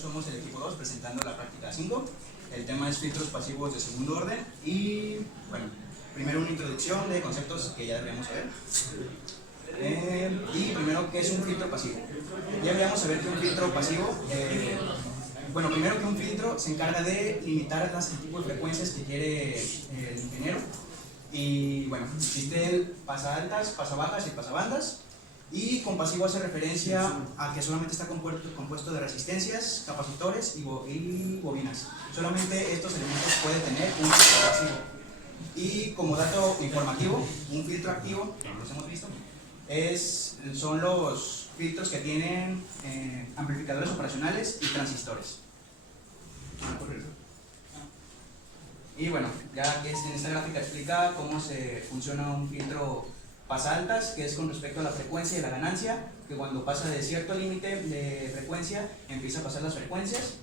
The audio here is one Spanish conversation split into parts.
Somos el equipo 2 presentando la práctica 5. El tema es filtros pasivos de segundo orden y, bueno, primero una introducción de conceptos que ya deberíamos saber. Y primero, ¿qué es un filtro pasivo? Ya deberíamos saber que un filtro pasivo, primero que un filtro se encarga de limitar el tipo de frecuencias que quiere el ingeniero. Y bueno, existe el pasaaltas, pasabajas y pasabandas. Y con pasivo hace referencia a que solamente está compuesto de resistencias, capacitores y bobinas. Solamente estos elementos puede tener un filtro pasivo. Y como dato informativo, un filtro activo, que los hemos visto, son los filtros que tienen amplificadores operacionales y transistores. Y bueno, ya que en esta gráfica explica cómo se funciona un filtro pasaaltas, que es con respecto a la frecuencia y la ganancia, que cuando pasa de cierto límite de frecuencia empieza a pasar las frecuencias,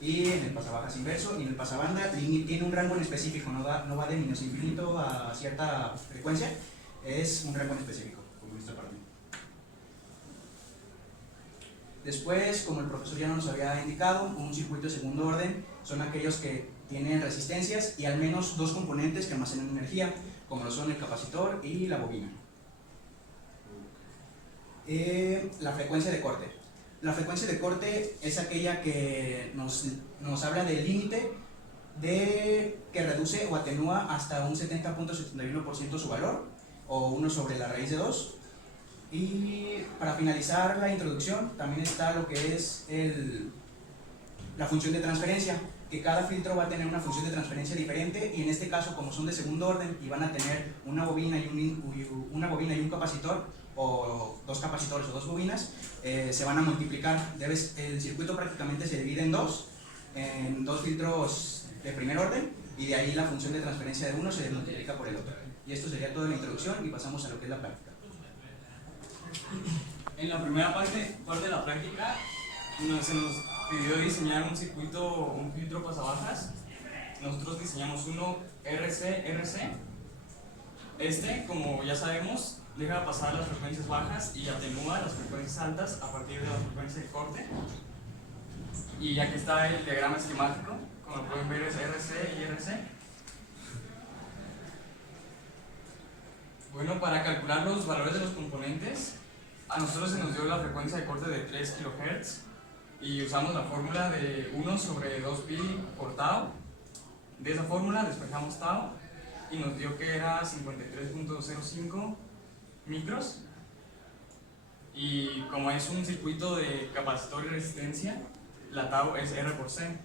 y en el pasabajas inverso, y en el pasabanda tiene un rango en específico, no va de menos infinito a cierta frecuencia, es un rango en específico, como esta parte. Después, como el profesor ya nos había indicado, un circuito de segundo orden son aquellos que tienen resistencias y al menos dos componentes que almacenan energía, como lo son el capacitor y la bobina. La frecuencia de corte. La frecuencia de corte es aquella que nos habla del límite que reduce o atenúa hasta un 70.71% su valor, o 1 sobre la raíz de 2. Y para finalizar la introducción, también está lo que es la función de transferencia, que cada filtro va a tener una función de transferencia diferente, y en este caso, como son de segundo orden y van a tener una bobina y un capacitor, o dos capacitores o dos bobinas, se van a multiplicar. El circuito prácticamente se divide en dos filtros de primer orden, y de ahí la función de transferencia de uno se multiplica por el otro. Y esto sería toda la introducción, y pasamos a lo que es la práctica. En la primera parte de la práctica se nos pidió diseñar un filtro pasabajas. Nosotros diseñamos uno RC. Como ya sabemos, deja pasar las frecuencias bajas y atenúa las frecuencias altas a partir de la frecuencia de corte. Y aquí está el diagrama esquemático, como pueden ver es RC y RC. Bueno, para calcular los valores de los componentes, a nosotros se nos dio la frecuencia de corte de 3 kHz y usamos la fórmula de 1 sobre 2pi por tau. De esa fórmula despejamos tau y nos dio que era 53.05 micros. Y como es un circuito de capacitor y resistencia, la tau es R por C.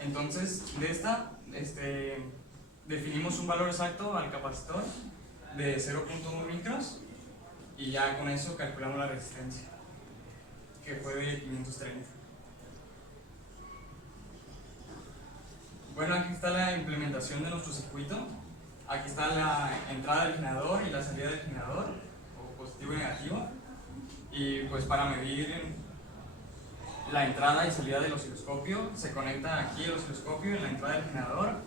Entonces, de esta definimos un valor exacto al capacitor de 0.1 micros, y ya con eso calculamos la resistencia, que fue de 530. Bueno, aquí está la implementación de nuestro circuito. Aquí está la entrada del generador y la salida del generador, o positivo y negativo. Y pues para medir la entrada y salida del osciloscopio, se conecta aquí el osciloscopio en la entrada del generador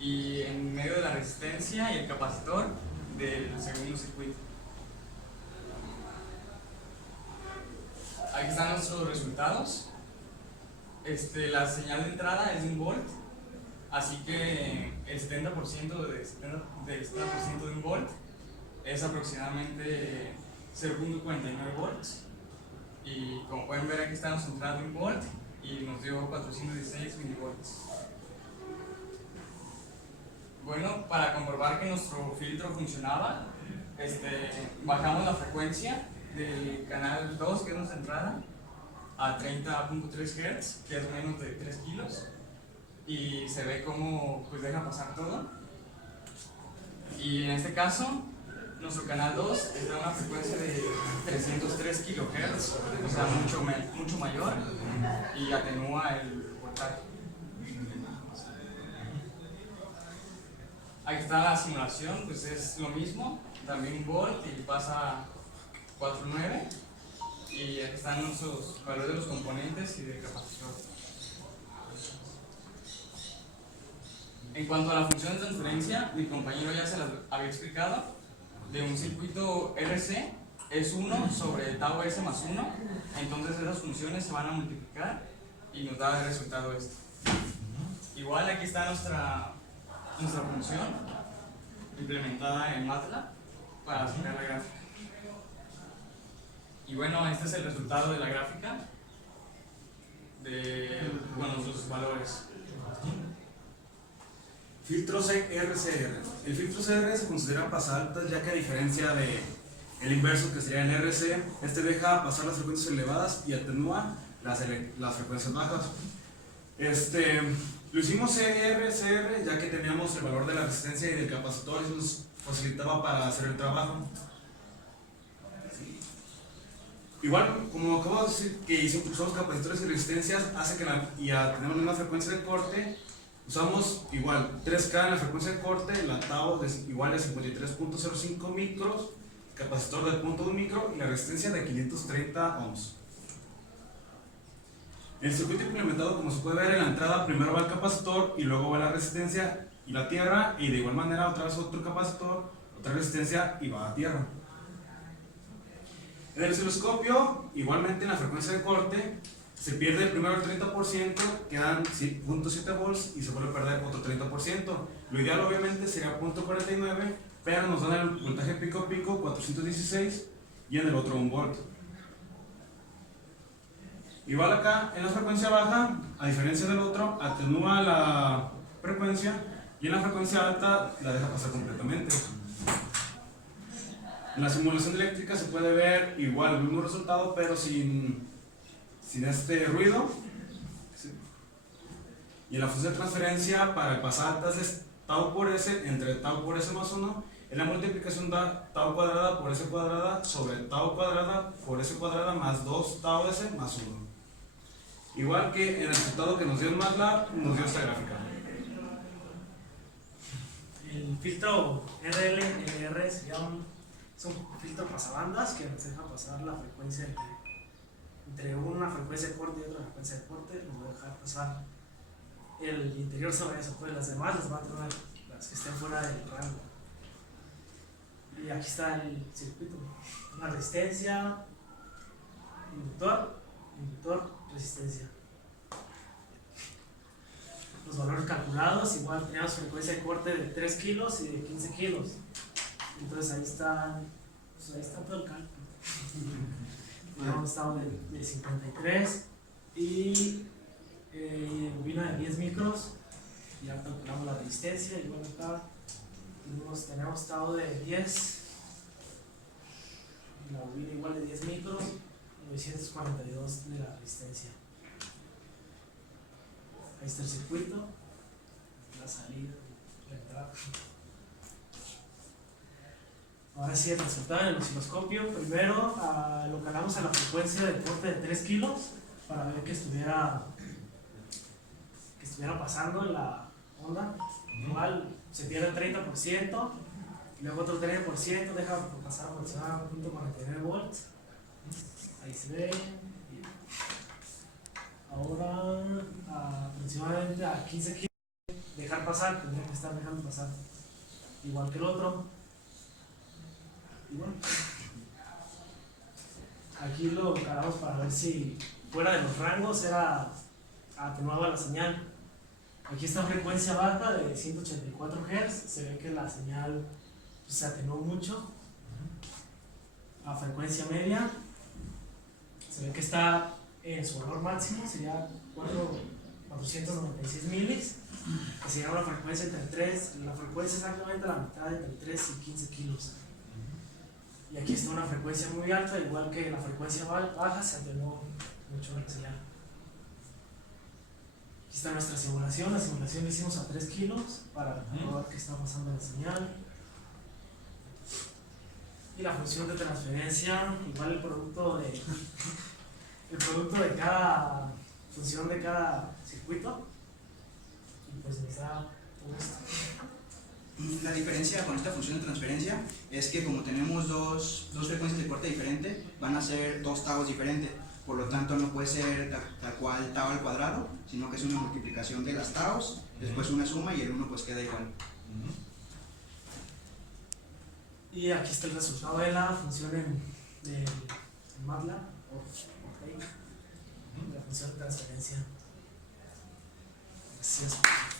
y en medio de la resistencia y el capacitor del segundo circuito. Aquí están nuestros resultados. La señal de entrada es de 1 volt, así que el 70% de 1 volt es aproximadamente 0.49 volts. Y como pueden ver, aquí está nuestra entrada de 1 volt y nos dio 416 milivolts. Bueno, para comprobar que nuestro filtro funcionaba, bajamos la frecuencia del canal 2, que es nuestra entrada, a 30.3 Hz, que es menos de 3 kilos, y se ve cómo pues deja pasar todo. Y en este caso, nuestro canal 2 está a una frecuencia de 303 kHz, o sea, mucho mayor, y atenúa el voltaje. Aquí está la simulación, pues es lo mismo, también 1 volt y pasa 4.9, y aquí están nuestros valores de los componentes y del capacitor. En cuanto a la función de transferencia, mi compañero ya se las había explicado. De un circuito RC es 1 sobre tau S más 1, entonces esas funciones se van a multiplicar y nos da el resultado este. Igual aquí está nuestra función implementada en MATLAB para sacar la gráfica. Y bueno, este es el resultado de la gráfica de sus valores. Filtro RCR. El filtro CR se considera pasaltas, ya que a diferencia de el inverso, que sería el RC, este deja pasar las frecuencias elevadas y atenúa las frecuencias bajas. Lo hicimos CR, ya que teníamos el valor de la resistencia y del capacitor, y nos facilitaba para hacer el trabajo. Igual, como acabo de decir que usamos capacitores y resistencias, hace que tenemos una frecuencia de corte. Usamos igual 3K en la frecuencia de corte, la tau igual de 53.05 micros, capacitor de 0.1 micro y la resistencia de 530 ohms. El circuito implementado, como se puede ver en la entrada, primero va el capacitor y luego va la resistencia y la tierra, y de igual manera otra vez otro capacitor, otra resistencia y va a tierra. En el osciloscopio, igualmente en la frecuencia de corte, se pierde primero el 30%, quedan 0.7 volts y se vuelve a perder otro 30%. Lo ideal obviamente sería 0.49, pero nos dan el voltaje pico a pico 416 y en el otro 1 volt. Igual acá en la frecuencia baja, a diferencia del otro, atenúa la frecuencia y en la frecuencia alta la deja pasar completamente. En la simulación eléctrica se puede ver igual el mismo resultado, pero sin este ruido. Y en la función de transferencia para el pasaltas es tau por s entre tau por s más 1, en la multiplicación da tau cuadrada por s cuadrada sobre tau cuadrada por s cuadrada más 2 tau s más 1. Igual que en el resultado que nos dio en MATLAB, nos dio esta gráfica. El filtro RLR sería es un filtro pasabandas que nos deja pasar la frecuencia entre una frecuencia de corte y otra frecuencia de corte. Nos va a dejar pasar el interior sobre eso, pues las demás las va a tener las que estén fuera del rango. Y aquí está el circuito: una resistencia, inductor, resistencia. Los valores calculados, igual teníamos frecuencia de corte de 3 kilos y de 15 kilos. Entonces ahí está todo el cálculo. Habíamos estado de 53 y bobina de 10 micros. Ya calculamos la resistencia, igual acá tenemos estado de 10. La bobina igual de 10 micros, 942 de la resistencia. Ahí está el circuito, la salida, la entrada. Ahora sí, el resultado en el osciloscopio. Primero lo calamos a la frecuencia de corte de 3 kilos para ver que estuviera pasando en la onda. Igual se pierde el 30%, luego otro 30% deja pasar aproximadamente 0.49 volts. Ahí se ve. Ahora aproximadamente a 15 kilos dejar pasar, tendría que estar dejando pasar. Igual que el otro. Y bueno, aquí lo calamos para ver si fuera de los rangos atenuaba la señal. Aquí está frecuencia baja de 184 Hz, se ve que la señal se atenuó mucho. A frecuencia media se ve que está en su valor máximo, sería 496 milis, que sería una frecuencia entre 3, la frecuencia exactamente la mitad entre 3 y 15 kilos. Y aquí está una frecuencia muy alta, igual que la frecuencia baja se atenuó mucho la señal. Aquí está nuestra simulación. La simulación la hicimos a 3 kilos para probar qué está pasando en la señal. Y la función de transferencia, igual el producto de cada función de cada circuito. Y pues nos da todo esto. La diferencia con esta función de transferencia es que como tenemos dos frecuencias de corte diferentes, van a ser 2 taus diferentes. Por lo tanto, no puede ser tal cual tau al cuadrado, sino que es una multiplicación de las taus, después una suma y el 1 pues queda igual. Y aquí está el resultado de la función en MATLAB, la función de transferencia. Gracias.